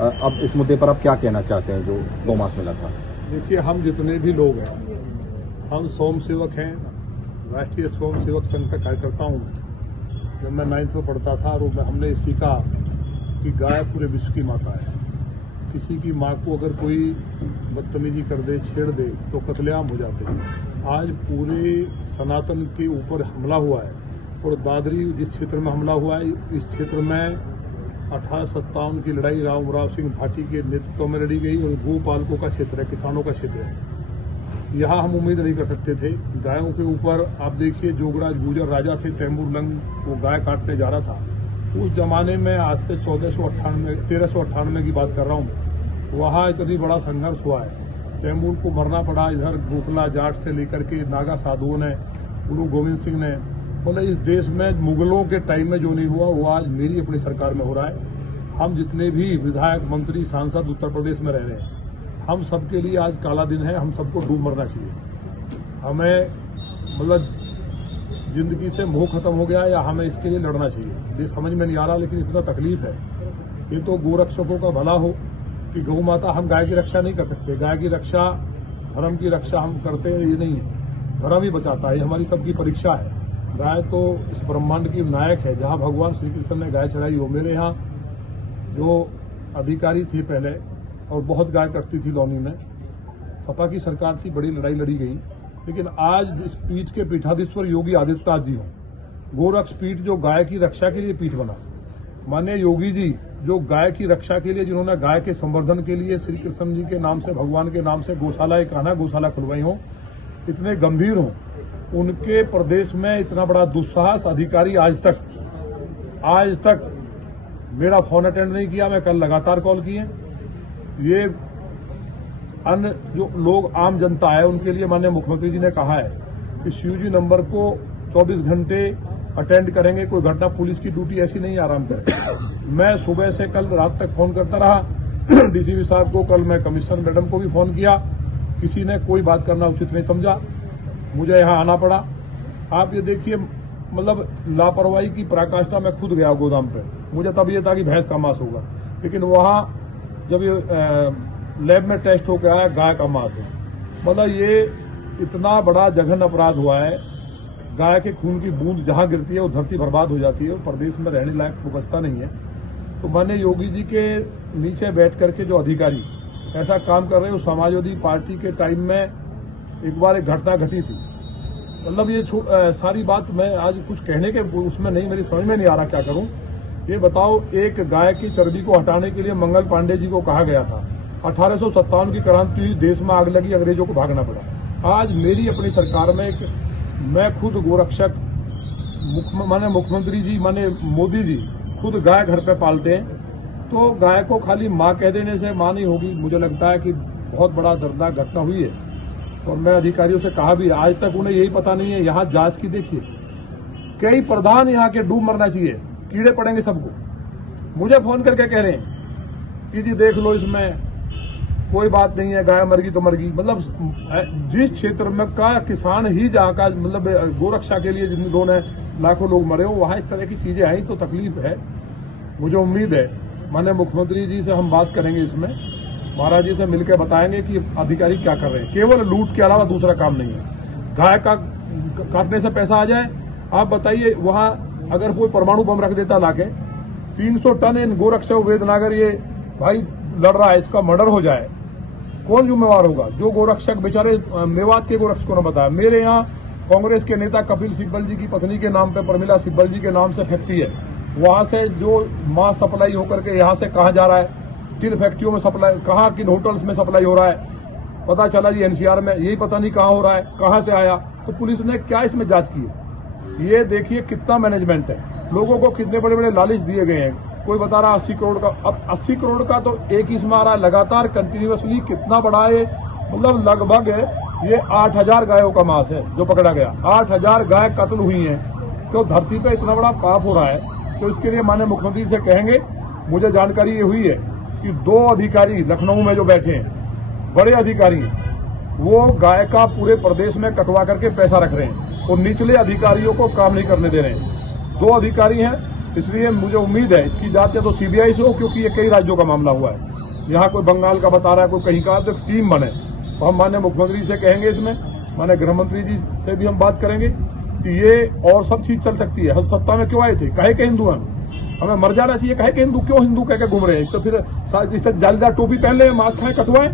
अब इस मुद्दे पर आप क्या कहना चाहते हैं जो गौमांस मिला था? देखिए, हम जितने भी लोग हैं, हम स्वयं सेवक हैं, राष्ट्रीय स्वयं सेवक संघ का कार्यकर्ता हूँ। जब मैं 9th में पढ़ता था और हमने सीखा कि गाय पूरे विश्व की माता है। किसी की माँ को अगर कोई बदतमीजी कर दे, छेड़ दे तो कत्लेआम हो जाते हैं। आज पूरे सनातन के ऊपर हमला हुआ है और दादरी जिस क्षेत्र में हमला हुआ है, इस क्षेत्र में 1857 की लड़ाई रामराव सिंह भाटी के नेतृत्व में लड़ी गई और गोपालकों का क्षेत्र है, किसानों का क्षेत्र है। यहाँ हम उम्मीद नहीं कर सकते थे। गायों के ऊपर आप देखिए, जोगराज गुजर राजा थे, तैमूर लंग वो गाय काटने जा रहा था। उस जमाने में, आज से 1398 की बात कर रहा हूँ, वहाँ इतनी बड़ा संघर्ष हुआ है। तैमूर को मरना पड़ा। इधर गोखला जाट से लेकर के नागा साधुओं ने, गुरु गोविंद सिंह ने, मतलब इस देश में मुगलों के टाइम में जो नहीं हुआ वो आज मेरी अपनी सरकार में हो रहा है। हम जितने भी विधायक, मंत्री, सांसद उत्तर प्रदेश में रह रहे हैं, हम सबके लिए आज काला दिन है। हम सबको डूब मरना चाहिए। हमें मतलब जिंदगी से मोह खत्म हो गया या हमें इसके लिए लड़ना चाहिए, ये समझ में नहीं आ रहा। लेकिन इतना तकलीफ है। ये तो गोरक्षकों का भला हो कि गौ माता, हम गाय की रक्षा नहीं कर सकते। गाय की रक्षा, धर्म की रक्षा हम करते हैं, ये नहीं है। धर्म ही बचाता है, ये हमारी सबकी परीक्षा है। गाय तो इस ब्रह्मांड की नायक है। जहां भगवान श्री कृष्ण ने गाय चढ़ाई हो, मेरे यहाँ जो अधिकारी थी पहले और बहुत गाय कटती थी लौनी में, सपा की सरकार थी, बड़ी लड़ाई लड़ी गई। लेकिन आज इस पीठ के पीठाधीश्वर योगी आदित्यनाथ जी हों, गोरक्ष पीठ जो गाय की रक्षा के लिए पीठ बना, माननीय योगी जी जो गाय की रक्षा के लिए, जिन्होंने गाय के संवर्धन के लिए श्री कृष्ण जी के नाम से, भगवान के नाम से गौशाला, एक आना गौशाला खुलवाई हो, इतने गंभीर हों, उनके प्रदेश में इतना बड़ा दुस्साहस अधिकारी आज तक मेरा फोन अटेंड नहीं किया। मैं कल लगातार कॉल किए। ये अन्य जो लोग, आम जनता है, उनके लिए माननीय मुख्यमंत्री जी ने कहा है कि सीयूजी नंबर को 24 घंटे अटेंड करेंगे। कोई घटना, पुलिस की ड्यूटी ऐसी नहीं आराम करे। मैं सुबह से कल रात तक फोन करता रहा डीसीपी साहब को, कल मैं कमिश्नर मैडम को भी फोन किया। किसी ने कोई बात करना उचित नहीं समझा, मुझे यहाँ आना पड़ा। आप ये देखिए, मतलब लापरवाही की पराकाष्ठा। मैं खुद गया गोदाम पे, मुझे तब ये था कि भैंस का मांस होगा, लेकिन वहां जब ये लैब में टेस्ट होकर आया, गाय का मांस है। मतलब ये इतना बड़ा जघन्य अपराध हुआ है। गाय के खून की बूंद जहां गिरती है वो धरती बर्बाद हो जाती है और प्रदेश में रहने लायक व्यवस्था नहीं है। तो माननीय योगी जी के नीचे बैठ करके जो अधिकारी ऐसा काम कर रहे हैं, उस समाजवादी पार्टी के टाइम में एक बार एक घटना घटी थी। मतलब ये सारी बात मैं आज कुछ कहने के उसमें नहीं, मेरी समझ में नहीं आ रहा क्या करूं। ये बताओ, एक गाय की चर्बी को हटाने के लिए मंगल पांडे जी को कहा गया था। 1857 की क्रांति हुई, देश में आग लगी, अंग्रेजों को भागना पड़ा। आज मेरी अपनी सरकार में मैं खुद गोरक्षक, माने मुख्यमंत्री जी, माने मोदी जी खुद गाय घर पे पालते हैं। तो गाय को खाली मां कह देने से मां नहीं होगी। मुझे लगता है कि बहुत बड़ा दर्दनाक घटना हुई है और मैं अधिकारियों से कहा भी, आज तक उन्हें यही पता नहीं है। यहाँ जांच की देखिए, कई प्रधान यहाँ के डूब मरना चाहिए, कीड़े पड़ेंगे सबको। मुझे फोन करके कह रहे हैं कि जी देख लो, इसमें कोई बात नहीं है, गाय मर गई तो मर गई। मतलब जिस क्षेत्र में का किसान ही जहाँ का, मतलब गोरक्षा के लिए जिन लोगों ने लाखों लोग मरे हो, वहां इस तरह की चीजें आई तो तकलीफ है। मुझे उम्मीद है माननीय मुख्यमंत्री जी से हम बात करेंगे, इसमें महाराज जी से मिलकर बताएंगे कि अधिकारी क्या कर रहे हैं। केवल लूट के अलावा दूसरा काम नहीं है। गाय का काटने से पैसा आ जाए। आप बताइए, वहां अगर कोई परमाणु बम रख देता लाके, 300 टन इन गोरक्षक वेदनागर ये भाई लड़ रहा है, इसका मर्डर हो जाए, कौन जिम्मेवार होगा? जो गोरक्षक बेचारे, मेवात के गोरक्षकों ने बताया। मेरे यहाँ कांग्रेस के नेता कपिल सिब्बल जी की पत्नी के नाम पे, प्रमिला सिब्बल जी के नाम से फैक्ट्री है। वहां से जो मांस सप्लाई होकर के यहाँ से कहाँ जा रहा है, किन फैक्ट्रियों में सप्लाई, कहाँ किन होटल्स में सप्लाई हो रहा है, पता चला जी एनसीआर में, यही पता नहीं कहाँ हो रहा है, कहाँ से आया। तो पुलिस ने क्या इसमें जांच की है? ये देखिए कितना मैनेजमेंट है। लोगों को कितने बड़े बड़े लालच दिए गए हैं। कोई बता रहा 80 करोड़ का, अब 80 करोड़ का तो एक ही इसमें आ रहा है लगातार, कंटिन्यूअसली। कितना बड़ा है, मतलब लगभग ये 8000 गायों का मांस है जो पकड़ा गया। 8000 गाय कत्ल हुई हैं। तो धरती पे इतना बड़ा पाप हो रहा है, तो इसके लिए माननीय मुख्यमंत्री से कहेंगे। मुझे जानकारी ये हुई है कि 2 अधिकारी लखनऊ में जो बैठे हैं, बड़े अधिकारी, वो गाय का पूरे प्रदेश में कटवा करके पैसा रख रहे हैं और निचले अधिकारियों को काम नहीं करने दे रहे हैं। 2 अधिकारी हैं, इसलिए मुझे उम्मीद है इसकी जांच या तो सीबीआई से हो, क्योंकि ये कई राज्यों का मामला हुआ है। यहाँ कोई बंगाल का बता रहा है, कोई कहीं का, तो टीम बने। तो हम माननीय मुख्यमंत्री से कहेंगे, इसमें माननीय गृह मंत्री जी से भी हम बात करेंगे कि ये और सब चीज चल सकती है। हम सत्ता में क्यों आए थे, कहे के हिंदू हैं, हमें मर जाना चाहिए, कहे के हिंदू क्यों हिंदू कह के घूम रहे हैं। तो फिर इससे जालीदार टोपी पहन ले, मास्क खाए, कटवाएं,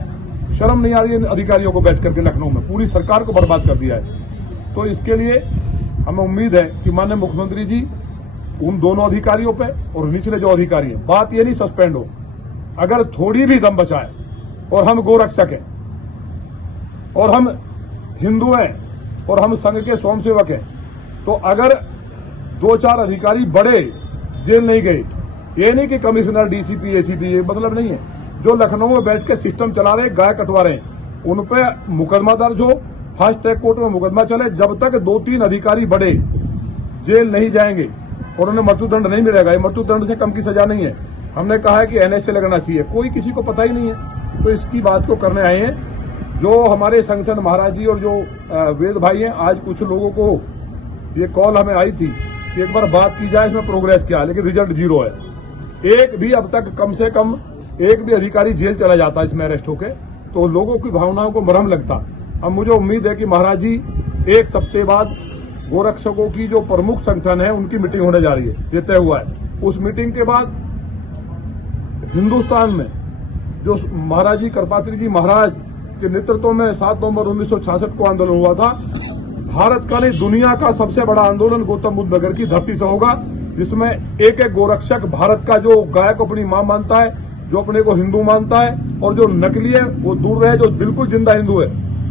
शर्म नहीं आ रही है अधिकारियों को बैठ करके लखनऊ में, पूरी सरकार को बर्बाद कर दिया है। तो इसके लिए हमें उम्मीद है कि माननीय मुख्यमंत्री जी उन दोनों अधिकारियों पे और निचले जो अधिकारी हैं, बात ये नहीं सस्पेंड हो, अगर थोड़ी भी दम बचाए और हम गोरक्षक हैं और हम हिंदू हैं और हम संघ के स्वयंसेवक हैं, तो अगर 2-4 अधिकारी बड़े जेल नहीं गए, ये नहीं कि कमिश्नर, डीसीपी, एसीपी, ये मतलब नहीं है। जो लखनऊ में बैठ के सिस्टम चला रहे, गाय कटवा रहे हैं, उन पे मुकदमा दर्ज हो, फास्ट ट्रैक कोर्ट में मुकदमा चले। जब तक 2-3 अधिकारी बड़े जेल नहीं जाएंगे और उन्हें मृत्युदंड नहीं मिलेगा, ये मृत्युदंड से कम की सजा नहीं है। हमने कहा है कि एनएसए लगना चाहिए, कोई किसी को पता ही नहीं है। तो इसकी बात को करने आए हैं। जो हमारे संगठन महाराज जी और जो वेद भाई हैं, आज कुछ लोगों को ये कॉल हमें आई थी कि एक बार बात की जाए, इसमें प्रोग्रेस क्या है, लेकिन रिजल्ट 0 है। एक भी अब तक कम से कम एक भी अधिकारी जेल चला जाता इसमें अरेस्ट होके, तो लोगों की भावनाओं को मरहम लगता। अब मुझे उम्मीद है कि महाराज जी 1 सप्ताह बाद गोरक्षकों की जो प्रमुख संगठन है उनकी मीटिंग होने जा रही है, ये तय हुआ है। उस मीटिंग के बाद हिंदुस्तान में जो महाराज जी कृपात्री जी महाराज के नेतृत्व में 7 नवंबर 1966 को आंदोलन हुआ था, भारत का नहीं दुनिया का सबसे बड़ा आंदोलन गौतम बुद्ध नगर की धरती से होगा, जिसमें एक एक गोरक्षक भारत का जो गाय को अपनी मां मानता है, जो अपने को हिंदू मानता है, और जो नकली है वो दूर रहे, जो बिल्कुल जिंदा हिंदू है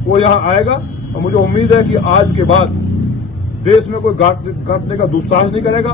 वो यहाँ आएगा। और मुझे उम्मीद है कि आज के बाद देश में कोई गांठने का दुस्साहस नहीं करेगा।